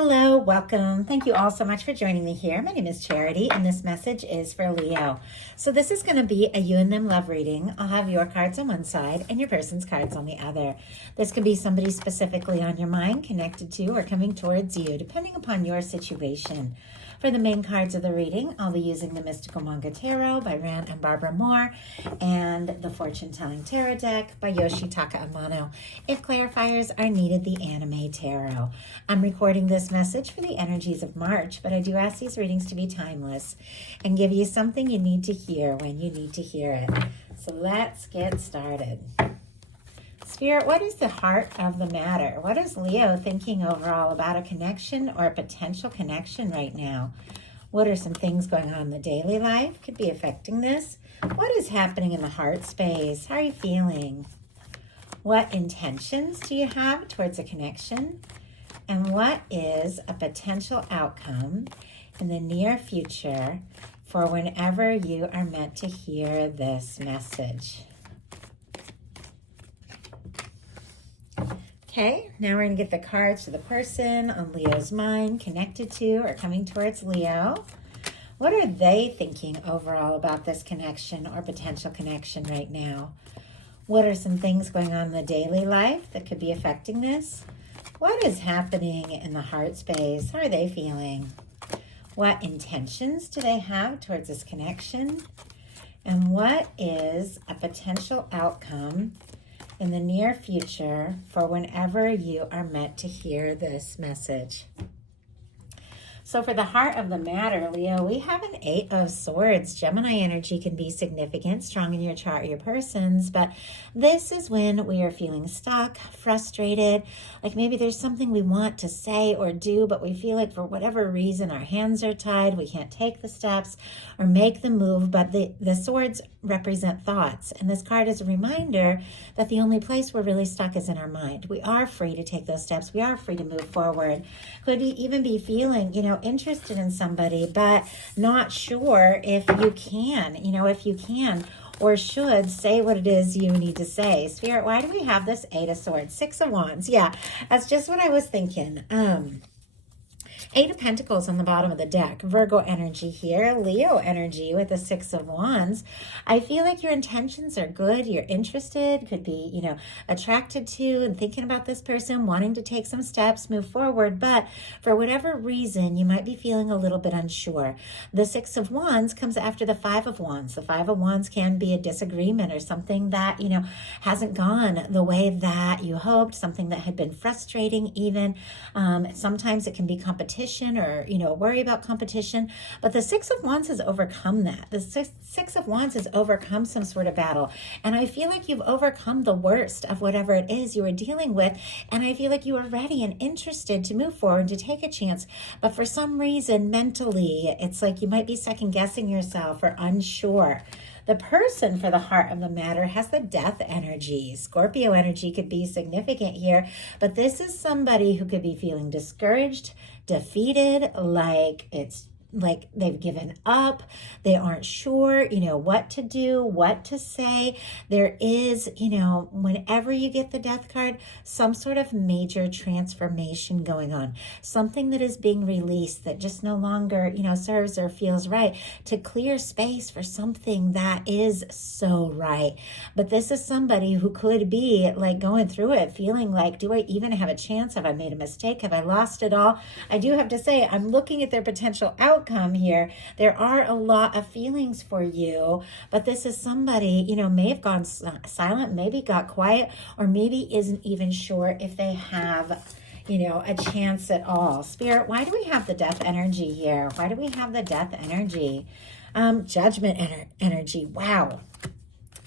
Hello, welcome. Thank you all so much for joining me here. My name is Charity, and this message is for Leo. So this is going to be a you and them love reading. I'll have your cards on one side and your person's cards on the other. This could be somebody specifically on your mind, connected to, or coming towards you, depending upon your situation. For the main cards of the reading, I'll be using the Mystical Manga Tarot by Rand and Barbara Moore and the Fortune Telling Tarot deck by Yoshitaka Amano. If clarifiers are needed, the Anime Tarot. I'm recording this message for the energies of March, but I do ask these readings to be timeless and give you something you need to hear when you need to hear it. So let's get started. Spirit, what is the heart of the matter? What is Leo thinking overall about a connection or a potential connection right now? What are some things going on in the daily life? Could be affecting this. What is happening in the heart space? How are you feeling? What intentions do you have towards a connection? And what is a potential outcome in the near future for whenever you are meant to hear this message? Okay, now we're going to get the cards for the person on Leo's mind, connected to or coming towards Leo. What are they thinking overall about this connection or potential connection right now? What are some things going on in the daily life that could be affecting this? What is happening in the heart space? How are they feeling? What intentions do they have towards this connection? And what is a potential outcome in the near future for whenever you are meant to hear this message? So for the heart of the matter, Leo, we have an 8 of Swords. Gemini energy can be significant, strong in your chart or your person's, but this is when we are feeling stuck, frustrated, like maybe there's something we want to say or do, but we feel like for whatever reason our hands are tied, we can't take the steps or make the move, but the swords represent thoughts. And this card is a reminder that the only place we're really stuck is in our mind. We are free to take those steps. We are free to move forward. Could even be feeling, interested in somebody, but not sure if you can, or should say what it is you need to say. Spirit, why do we have this 8 of Swords? 6 of Wands. Yeah, that's just what I was thinking. 8 of Pentacles on the bottom of the deck. Virgo energy here. Leo energy with the 6 of Wands. I feel like your intentions are good. You're interested. Could be, attracted to and thinking about this person, wanting to take some steps, move forward. But for whatever reason, you might be feeling a little bit unsure. The 6 of Wands comes after the 5 of Wands. The 5 of Wands can be a disagreement or something that, hasn't gone the way that you hoped, something that had been frustrating even. Sometimes it can be competition or, worry about competition. But the 6 of Wands has overcome that. The six of Wands has overcome some sort of battle. And I feel like you've overcome the worst of whatever it is you are dealing with. And I feel like you are ready and interested to move forward, to take a chance. But for some reason, mentally, it's like you might be second guessing yourself or unsure. The person for the heart of the matter has the Death energy. Scorpio energy could be significant here, but this is somebody who could be feeling discouraged, defeated, like they've given up. They aren't sure, what to do, what to say. There is, whenever you get the Death card, some sort of major transformation going on. Something that is being released that just no longer, serves or feels right, to clear space for something that is so right. But this is somebody who could be like going through it, feeling like, do I even have a chance? Have I made a mistake? Have I lost it all? I do have to say, I'm looking at their potential outcome here. There are a lot of feelings for you, but this is somebody, may have gone silent, maybe got quiet, or maybe isn't even sure if they have, a chance at all. Spirit, why do we have the Death energy here? Why do we have the Death energy? Judgment energy. Wow.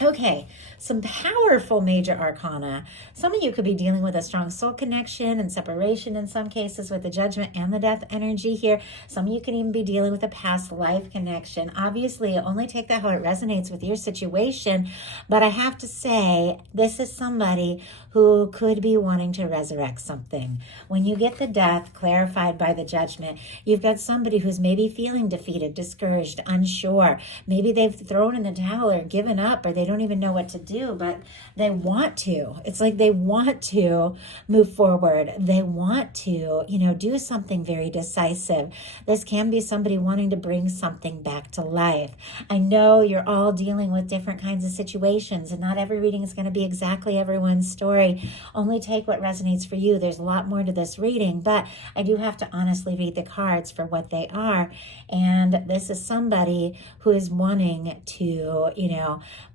Okay, some powerful major arcana. Some of you could be dealing with a strong soul connection and separation in some cases with the Judgment and the Death energy here. Some of you can even be dealing with a past life connection. Obviously, only take that how it resonates with your situation. But I have to say, this is somebody who could be wanting to resurrect something. When you get the Death clarified by the Judgment, you've got somebody who's maybe feeling defeated, discouraged, unsure. Maybe they've thrown in the towel or given up, or they don't even know what to do, but they want to. It's like they want to move forward. They want to, do something very decisive. This can be somebody wanting to bring something back to life. I know you're all dealing with different kinds of situations, and not every reading is going to be exactly everyone's story. Only take what resonates for you. There's a lot more to this reading, but I do have to honestly read the cards for what they are. And this is somebody who is wanting to,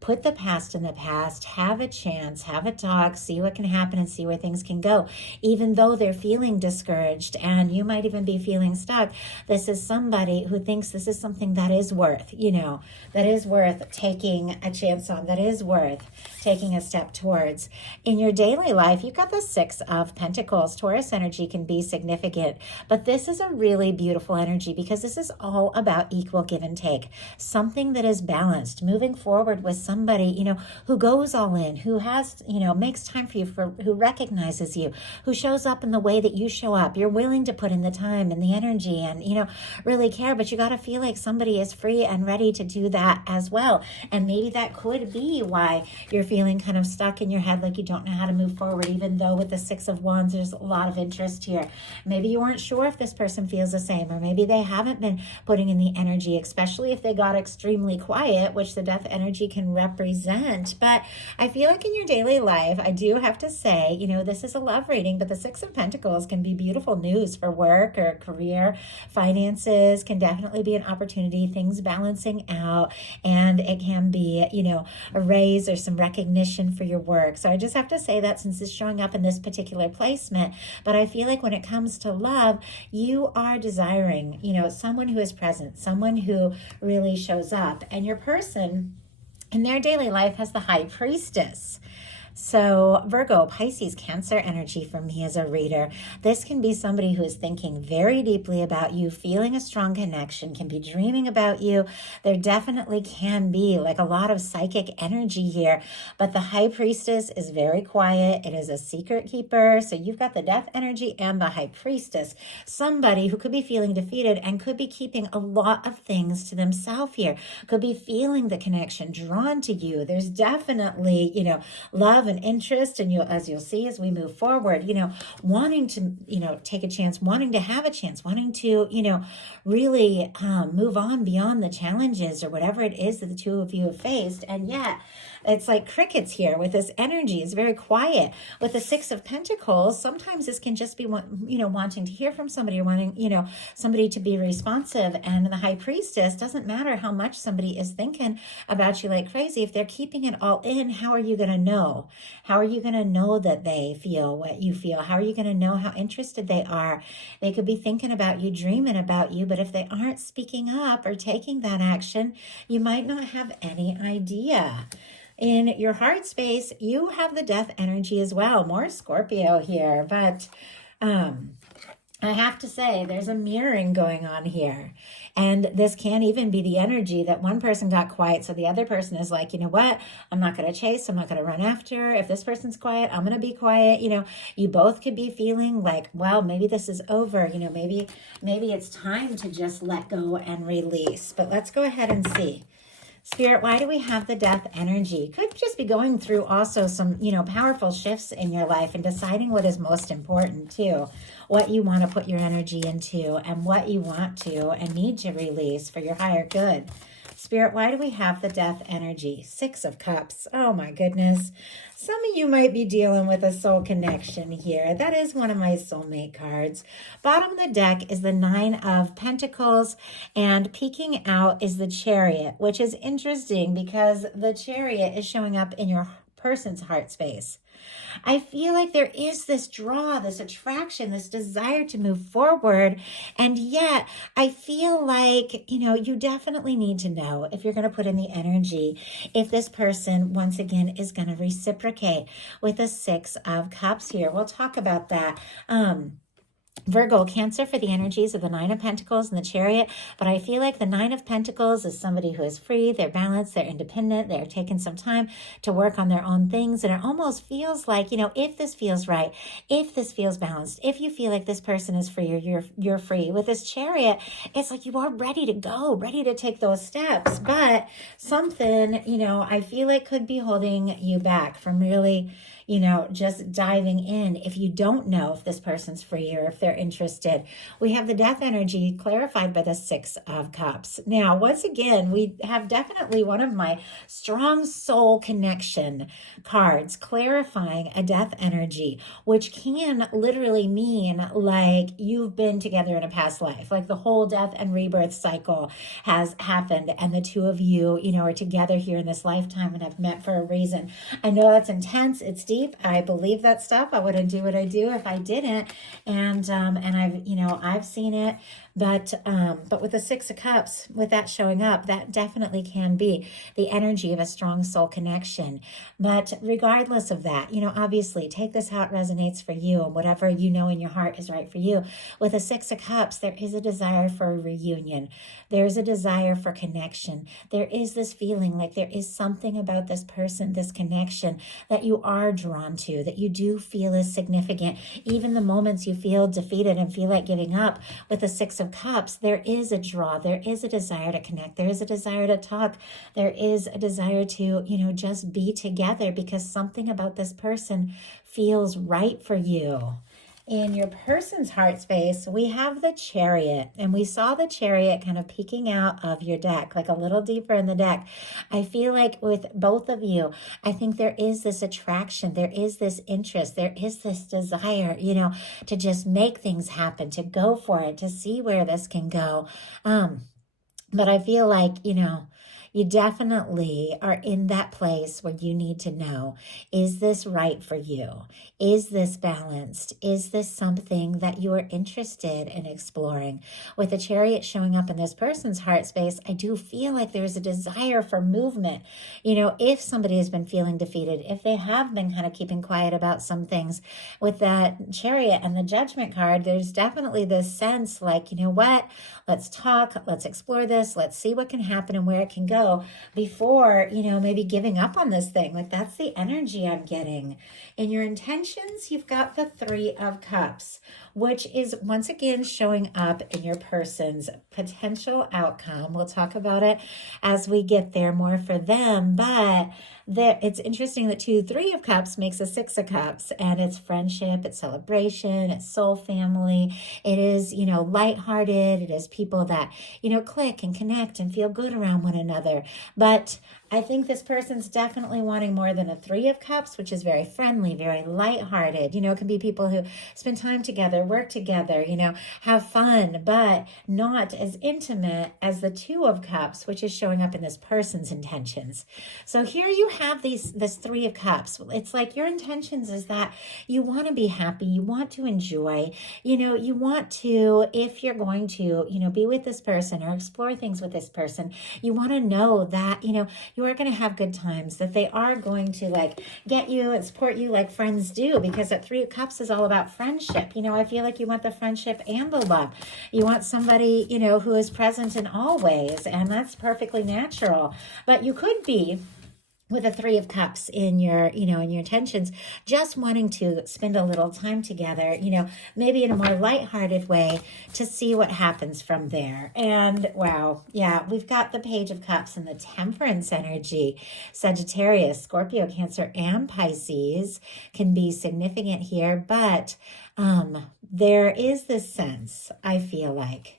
put the past in the past, have a chance, have a talk, see what can happen and see where things can go. Even though they're feeling discouraged and you might even be feeling stuck, this is somebody who thinks this is something that is worth, that is worth taking a chance on, that is worth taking a step towards. In your daily life, you've got the Six of Pentacles. Taurus energy can be significant, but this is a really beautiful energy because this is all about equal give and take. Something that is balanced, moving forward with somebody, who goes all in, who has, makes time for you, who recognizes you, who shows up in the way that you show up. You're willing to put in the time and the energy and, really care, but you got to feel like somebody is free and ready to do that as well. And maybe that could be why you're feeling kind of stuck in your head, like you don't know how to move forward, even though with the Six of Wands, there's a lot of interest here. Maybe you weren't sure if this person feels the same, or maybe they haven't been putting in the energy, especially if they got extremely quiet, which the Death energy can represent. But I feel like in your daily life, I do have to say, this is a love reading, but the Six of Pentacles can be beautiful news for work or career. Finances can definitely be an opportunity, things balancing out, and it can be, a raise or some recognition for your work. So I just have to say that since it's showing up in this particular placement, but I feel like when it comes to love, you are desiring, someone who is present, someone who really shows up, and your person in their daily life has the High Priestess. So Virgo, Pisces, Cancer energy for me as a reader. This can be somebody who is thinking very deeply about you, feeling a strong connection, can be dreaming about you. There definitely can be like a lot of psychic energy here, but the High Priestess is very quiet. It is a secret keeper. So you've got the Death energy and the High Priestess, somebody who could be feeling defeated and could be keeping a lot of things to themselves here, could be feeling the connection, drawn to you. There's definitely, love and interest, and as you'll see as we move forward, wanting to, take a chance, wanting to have a chance, wanting to, really move on beyond the challenges or whatever it is that the two of you have faced. And yet it's like crickets here with this energy. It's very quiet. With the Six of Pentacles, sometimes this can just be, wanting to hear from somebody or wanting, somebody to be responsive. And the High Priestess, doesn't matter how much somebody is thinking about you like crazy. If they're keeping it all in, how are you going to know? How are you going to know that they feel what you feel? How are you going to know how interested they are? They could be thinking about you, dreaming about you, but if they aren't speaking up or taking that action, you might not have any idea. In your heart space, you have the Death energy as well. More Scorpio here, but I have to say there's a mirroring going on here. And this can even be the energy that one person got quiet, so the other person is like, you know what? I'm not going to chase. I'm not going to run after. If this person's quiet, I'm going to be quiet. You both could be feeling like, well, maybe this is over. Maybe it's time to just let go and release. But let's go ahead and see. Spirit, why do we have the Death energy? Could just be going through also some, powerful shifts in your life and deciding what is most important too. What you want to put your energy into and what you want to and need to release for your higher good. Spirit, why do we have the Death energy? Six of Cups. Oh my goodness. Some of you might be dealing with a soul connection here. That is one of my soulmate cards. Bottom of the deck is the Nine of Pentacles, and peeking out is the Chariot, which is interesting because the Chariot is showing up in your person's heart space. I feel like there is this draw, this attraction, this desire to move forward. And yet I feel like, you definitely need to know if you're going to put in the energy, if this person, once again, is going to reciprocate with the Six of Cups here. We'll talk about that. Virgo, Cancer for the energies of the Nine of Pentacles and the Chariot. But I feel like the Nine of Pentacles is somebody who is free, they're balanced, they're independent, they're taking some time to work on their own things. And it almost feels like, if this feels right, if this feels balanced, if you feel like this person is free or you're free. With this Chariot, it's like you are ready to go, ready to take those steps. But something, I feel like could be holding you back from really just diving in if you don't know if this person's free or if they're interested. We have the Death energy clarified by the Six of Cups. Now, once again, we have definitely one of my strong soul connection cards clarifying a Death energy, which can literally mean like you've been together in a past life, like the whole death and rebirth cycle has happened and the two of you, are together here in this lifetime and have met for a reason. I know that's intense. It's deep. I believe that stuff. I wouldn't do what I do if I didn't. And I've seen it. But with the Six of Cups, with that showing up, that definitely can be the energy of a strong soul connection. But regardless of that, obviously take this how it resonates for you and whatever in your heart is right for you. With the Six of Cups, there is a desire for a reunion. There's a desire for connection. There is this feeling like there is something about this person, this connection that you are drawn to, that you do feel is significant. Even the moments you feel defeated and feel like giving up, with the Six of Cups, there is a draw. There is a desire to connect. There is a desire to talk. There is a desire to, just be together because something about this person feels right for you. In your person's heart space, we have the Chariot, and we saw the Chariot kind of peeking out of your deck, like a little deeper in the deck. I feel like with both of you, I think there is this attraction, there is this interest, there is this desire, to just make things happen, to go for it, to see where this can go. But I feel like, you definitely are in that place where you need to know, is this right for you? Is this balanced? Is this something that you are interested in exploring? With the Chariot showing up in this person's heart space, I do feel like there's a desire for movement. If somebody has been feeling defeated, if they have been kind of keeping quiet about some things, with that Chariot and the Judgment card, there's definitely this sense like, what? Let's talk, let's explore this, let's see what can happen and where it can go before, maybe giving up on this thing. Like that's the energy I'm getting. In your intentions, you've got the Three of Cups, which is once again showing up in your person's potential outcome. We'll talk about it as we get there more for them, but it's interesting that Three of Cups makes a Six of Cups, and it's friendship, it's celebration, it's soul family. It is, lighthearted. It is people that, click and connect and feel good around one another. But I think this person's definitely wanting more than a Three of Cups, which is very friendly, very lighthearted. It can be people who spend time together, work together, have fun, but not as intimate as the Two of Cups, which is showing up in this person's intentions. So here you have this Three of Cups. It's like your intentions is that you want to be happy, you want to enjoy, you want to, if you're going to, be with this person or explore things with this person, you want to know that, you are going to have good times, that they are going to like get you and support you like friends do, because that Three of Cups is all about friendship. I feel like you want the friendship and the love. You want somebody, who is present in all ways, and that's perfectly natural. But you could be with a Three of Cups in your, in your intentions, just wanting to spend a little time together, maybe in a more lighthearted way to see what happens from there. And wow, yeah, we've got the Page of Cups and the Temperance energy. Sagittarius, Scorpio, Cancer, and Pisces can be significant here, but there is this sense, I feel like,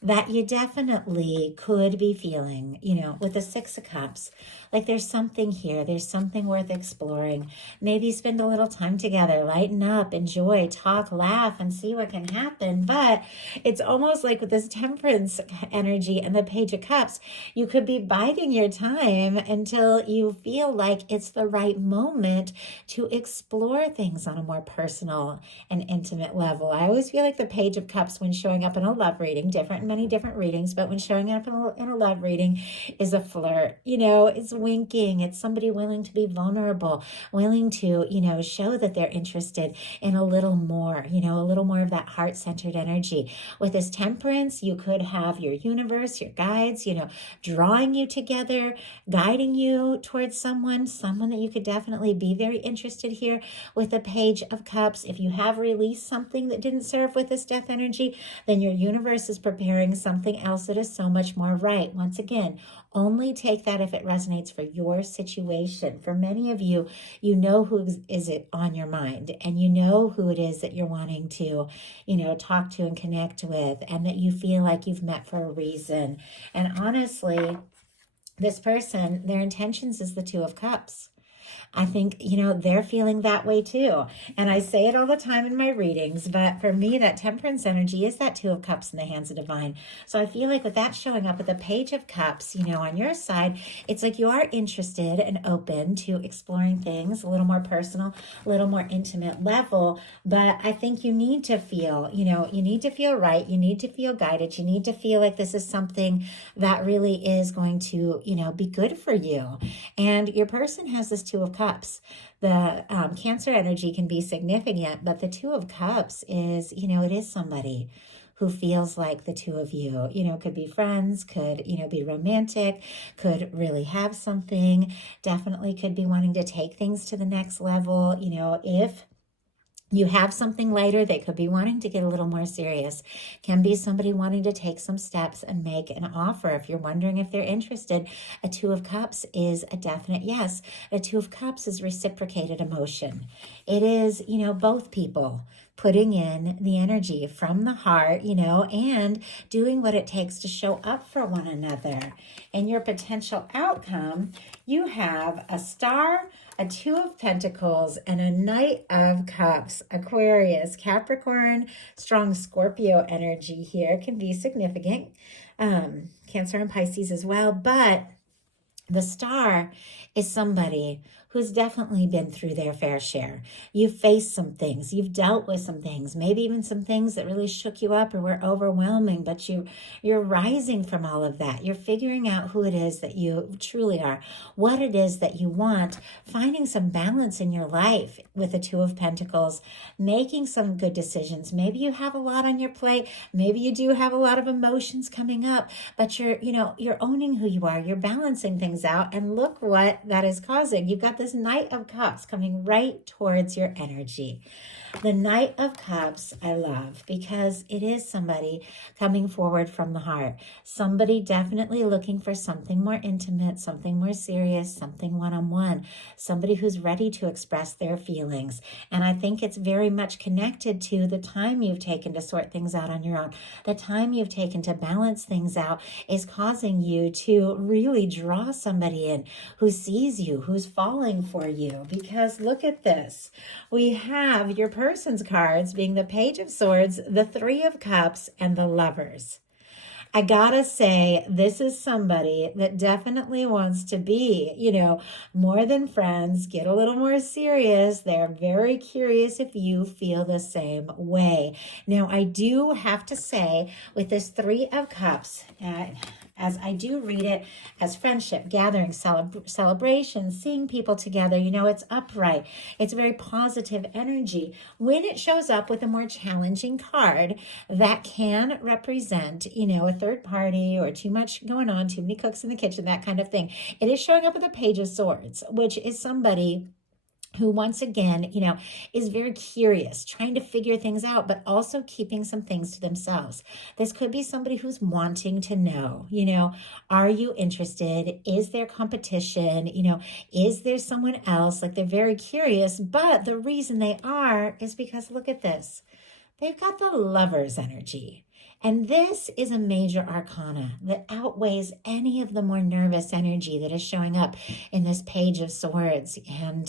that you definitely could be feeling, with the Six of Cups, like there's something here, there's something worth exploring. Maybe spend a little time together, lighten up, enjoy, talk, laugh, and see what can happen. But it's almost like with this Temperance energy and the Page of Cups, you could be biding your time until you feel like it's the right moment to explore things on a more personal and intimate level. I always feel like the Page of Cups, when showing up in a love reading, different many different readings, but when showing up in a love reading is a flirt. It's winking. It's somebody willing to be vulnerable, willing to, show that they're interested in a little more, a little more of that heart-centered energy. With this temperance, you could have your universe, your guides, drawing you together, guiding you towards someone that you could definitely be very interested here. With the Page of Cups, if you have released something that didn't serve with this death energy, then your universe is preparing something else that is so much more right. Once again, only take that if it resonates for your situation. For many of you, you know who is it on your mind, and you know who it is that you're wanting to, talk to and connect with, and that you feel like you've met for a reason. And honestly, this person, their intentions is the Two of Cups. I think, they're feeling that way too. And I say it all the time in my readings, but for me, that temperance energy is that Two of Cups in the hands of divine. So I feel like with that showing up with the Page of Cups, on your side, it's like you are interested and open to exploring things a little more personal, a little more intimate level. But I think you need to feel, you need to feel right. You need to feel guided. You need to feel like this is something that really is going to, be good for you. And your person has this Two of Cups. The Cancer energy can be significant, but the Two of Cups is, it is somebody who feels like the two of you, could be friends, could, be romantic, could really have something, definitely could be wanting to take things to the next level. If you have something later, they could be wanting to get a little more serious. Can be somebody wanting to take some steps and make an offer. If you're wondering if they're interested, a Two of Cups is a definite yes. A Two of Cups is reciprocated emotion. It is, both people putting in the energy from the heart, and doing what it takes to show up for one another. And your potential outcome, you have a Star, a Two of Pentacles, and a Knight of Cups. Aquarius, Capricorn, strong Scorpio energy here can be significant. Cancer and Pisces as well. But the Star is somebody who's definitely been through their fair share. You've faced some things. You've dealt with some things, maybe even some things that really shook you up or were overwhelming, but you're rising from all of that. You're figuring out who it is that you truly are, what it is that you want, finding some balance in your life with the Two of Pentacles, making some good decisions. Maybe you have a lot on your plate. Maybe you do have a lot of emotions coming up, but you're owning who you are. You're balancing things out, and look what that is causing. You've got this Knight of Cups coming right towards your energy. The Knight of Cups I love because it is somebody coming forward from the heart. Somebody definitely looking for something more intimate, something more serious, something one-on-one. Somebody who's ready to express their feelings. And I think it's very much connected to the time you've taken to sort things out on your own. The time you've taken to balance things out is causing you to really draw somebody in who sees you, who's falling for you. Because look at this. We have your person's cards being the Page of Swords, the Three of Cups, and the Lovers. I gotta say, this is somebody that definitely wants to be, more than friends, get a little more serious. They're very curious if you feel the same way. Now, I do have to say, with this Three of Cups, as I do read it as friendship, gathering, celebration, seeing people together, it's upright. It's a very positive energy. When it shows up with a more challenging card, that can represent, a third party or too much going on, too many cooks in the kitchen, that kind of thing. It is showing up with a Page of Swords, which is somebody who once again, is very curious, trying to figure things out, but also keeping some things to themselves. This could be somebody who's wanting to know, are you interested? Is there competition? Is there someone else? Like, they're very curious, but the reason they are is because look at this. They've got the Lover's energy. And this is a major arcana that outweighs any of the more nervous energy that is showing up in this Page of Swords. And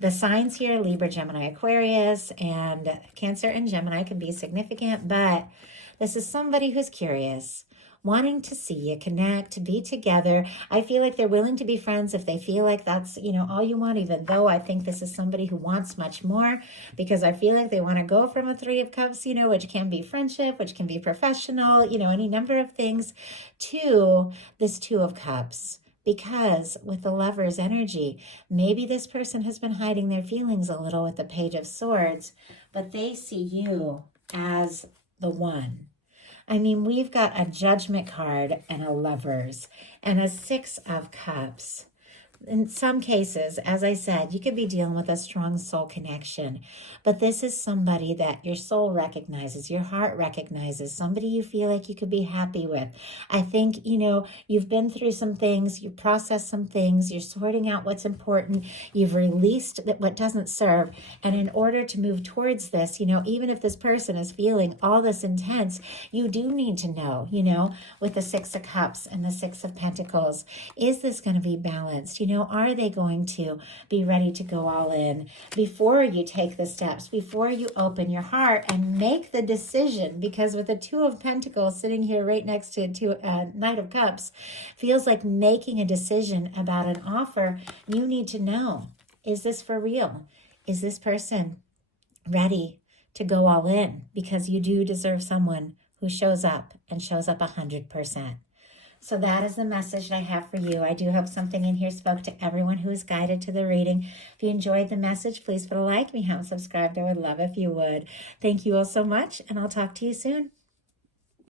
the signs here, Libra, Gemini, Aquarius, and Cancer and Gemini can be significant, but this is somebody who's curious, wanting to see you connect, be together. I feel like they're willing to be friends if they feel like that's, all you want, even though I think this is somebody who wants much more, because I feel like they want to go from a Three of Cups, which can be friendship, which can be professional, any number of things, to this Two of Cups. Because with the Lover's energy, maybe this person has been hiding their feelings a little with the Page of Swords, but they see you as the one. I mean, we've got a Judgment card and a Lovers and a Six of Cups. In some cases, as I said, you could be dealing with a strong soul connection, but this is somebody that your soul recognizes, your heart recognizes, somebody you feel like you could be happy with. I think, you've been through some things, you've processed some things, you're sorting out what's important, you've released what doesn't serve. And in order to move towards this, even if this person is feeling all this intense, you do need to know, with the Six of Cups and the Six of Pentacles, is this going to be balanced? Are they going to be ready to go all in before you take the steps, before you open your heart and make the decision? Because with the Two of Pentacles sitting here right next to Knight of Cups, feels like making a decision about an offer. You need to know, is this for real? Is this person ready to go all in? Because you do deserve someone who shows up and shows up 100%. So that is the message that I have for you. I do hope something in here spoke to everyone who is guided to the reading. If you enjoyed the message, please put a like. If you haven't subscribed, I would love if you would. Thank you all so much, and I'll talk to you soon.